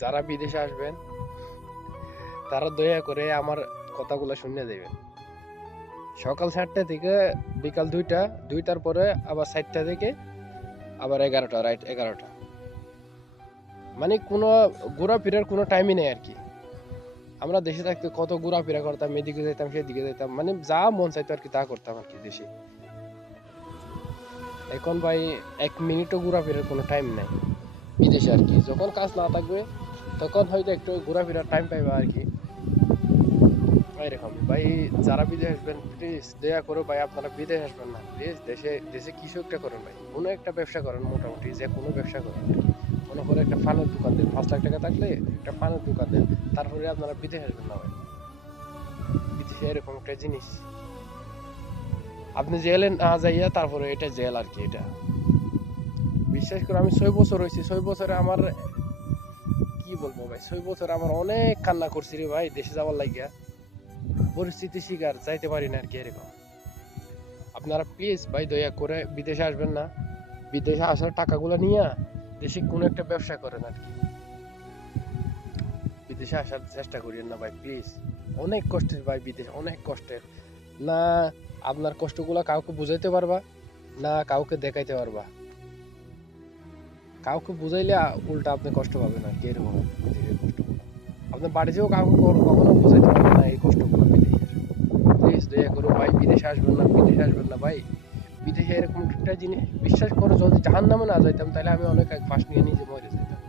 যারা বিদেশে আসবেন তারা দয়া করে আমার কথাগুলো শুনে দেবেন। সকাল 7টা থেকে বিকাল 2টা, 2টার পরে আবার 7টা থেকে আবার 11টা, রাইট 11টা। মানে কোনো ঘোরাফেরার কোনো টাইমই নেই আর কি। আমরা দেশে থাকতে কত ঘোরাফেরা করতাম, এদিকে যেতাম সেদিকে যেতাম, মানে যা মন চাইতো আর কি তা করতাম আর কি দেশে। এখন ভাই 1 মিনিটও ঘোরাফেরার কোনো টাইম নাই বিদেশে আর কি। যখন কাজ না থাকবে তখন হয়তো একটু ঘোরাফেরার টাইম পাইবা আর কি, এরকম ভাই। যারা বিদেশ আসবেন প্লিজ দয়া করো ভাই, আপনারা বিদেশ আসবেন না প্লিজ। দেশে দেশে কিছু একটা করেন ভাই, কোনো একটা ব্যবসা করেন, মোটামুটি যে কোনো ব্যবসা করেন। মনে করে একটা পানের দোকান দেন, 5 লাখ টাকা থাকলে একটা পানের দোকান দেন, তারপরে আপনারা বিদেশ আসবেন না ভাই। বিদেশে এরকম একটা জিনিস, আপনি জেলে না যাইয়া তারপরে এটা জেল আর কি। এটা বিশ্বাস করে আমি 6 বছর হয়েছি, 6 বছরে আমার কি বলবো ভাই, 6 বছর আমার অনেক কান্না করছি রে ভাই দেশে যাওয়ার লাগিয়া। পরিস্থিতি শিকার যাইতে পারি না আর কি, এরকম। আপনারা প্লিজ ভাই দয়া করে বিদেশে আসবেন না। বিদেশে আসার টাকাগুলো নিয়ে দেশে কোনো একটা ব্যবসা করেন আর কি। বিদেশে আসার চেষ্টা করিয়েন না ভাই প্লিজ। অনেক কষ্টের ভাই বিদেশ, অনেক কষ্টের। না আপনার কষ্টগুলো কাউকে বুঝাইতে পারবা, না কাউকে দেখাইতে পারবা। কাউকে বুঝাইলে উল্টা আপনি কষ্ট পাবেন আর কি, এরকম বিদেশের কষ্টগুলো। আপনার বাড়িতেও কাউকে কখনো বুঝাইতে পারবেন না এই কষ্টগুলো বিদেশের। প্লিজ দয়া করো ভাই বিদেশে আসবেন না, বিদেশে আসবেন না ভাই। বিদেশে এরকম একটা জিনিস, বিশ্বাস করো যদি জাহান্নামে না যাইতাম তাহলে আমি অনেক আগে ফাঁস নিয়ে নিজে মরে যেতাম।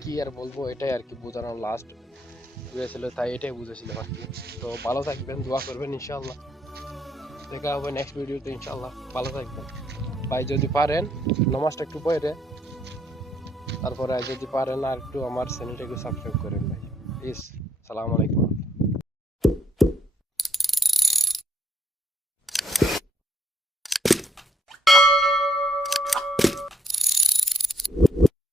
কি আর বলবো, এটাই আর কি বোঝানোর লাস্ট হয়েছিল, তাই এটাই বুঝেছিলাম আর কি। তো ভালো থাকবেন, দোয়া করবেন, ইনশাআল্লাহ দেখা হবে নেক্সট ভিডিওতে ইনশাআল্লাহ। ভালো থাকবেন ভাই, যদি পারেন নামাজটা একটু পড়ে তারপরে যদি পারেন আর একটু আমার চ্যানেলটাকে সাবস্ক্রাইব করেন ভাই প্লিজ। সালাম আলাইকুম।